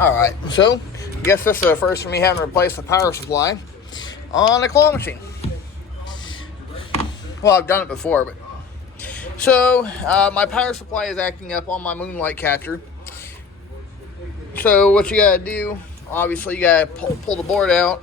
Alright, so I guess this is the first for me having to replace the power supply on a claw machine. Well, I've done it before, but... So, my power supply is acting up on my Moonlight catcher. So, what you gotta do, obviously, you gotta pull the board out.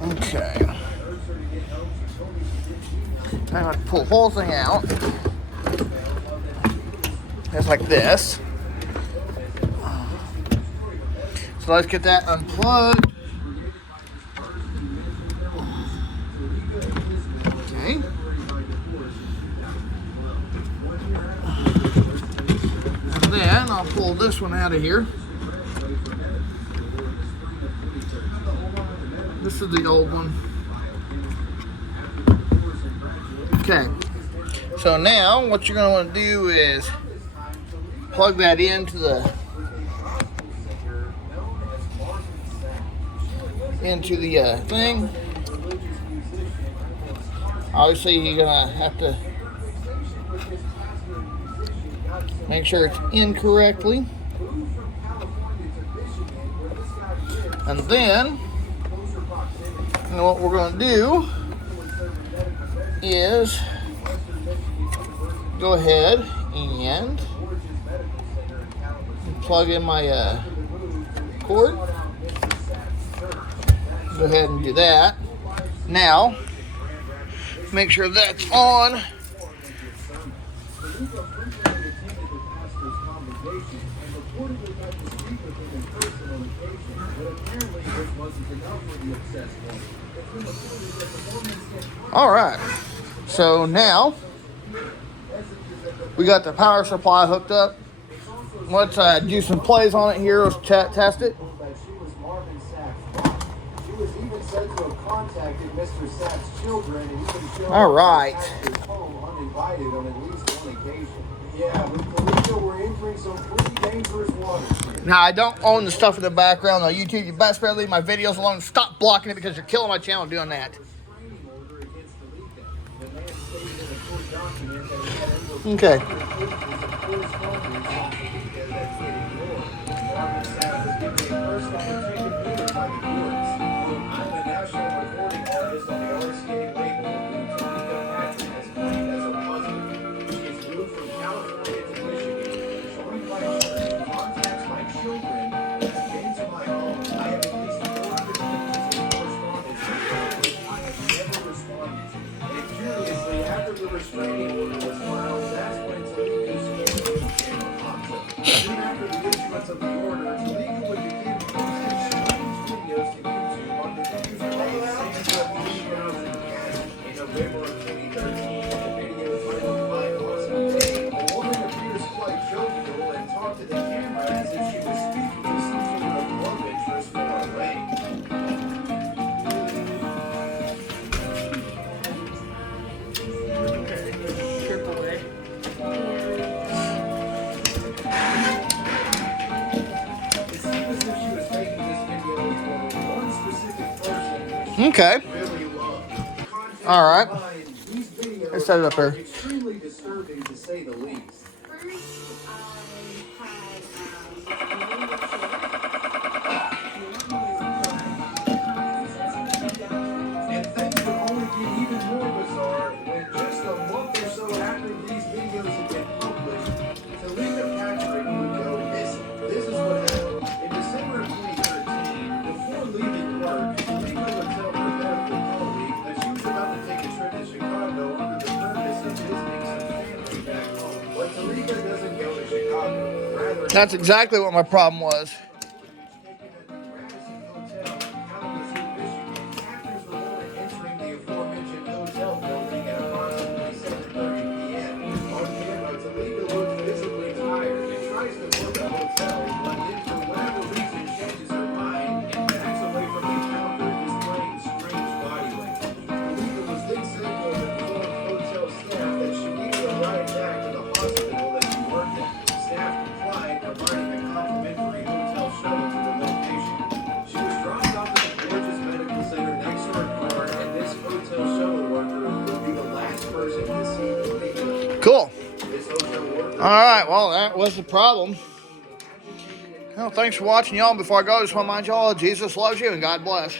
Okay. Now I have to pull the whole thing out. Just like this. So let's get that unplugged. Okay. And then I'll pull this one out of here. This is the old one. Okay. So now what you're going to want to do is plug that into the thing. Obviously you're going to have to make sure it's in correctly. And then what we're going to do is go ahead and plug in my cord. Go ahead and do that. Now, make sure that's on. All right, so now we got the power supply hooked up. Let's do some plays on it here. Let's test it. All right. Now, I don't own the stuff in the background on YouTube. You best better leave my videos alone. Stop blocking it because you're killing my channel doing that. Okay. Okay. All right. Let's set it up here. Extremely disturbing to say the least. And things would only get even more bizarre when just a month or so after these videos had been published, Talika Patrick would go missing. This is what happened. In December of 2013, before leaving work, Talika would tell her medical colleague that she was about to take a trip to Chicago under the purpose of visiting some family back home. But Talika doesn't go to Chicago. Rather, That's exactly what my problem was. Cool. This hotel worked. All right, well, that was the problem. Well, thanks for watching, y'all. Before I go, I just want to remind y'all, Jesus loves you and God bless.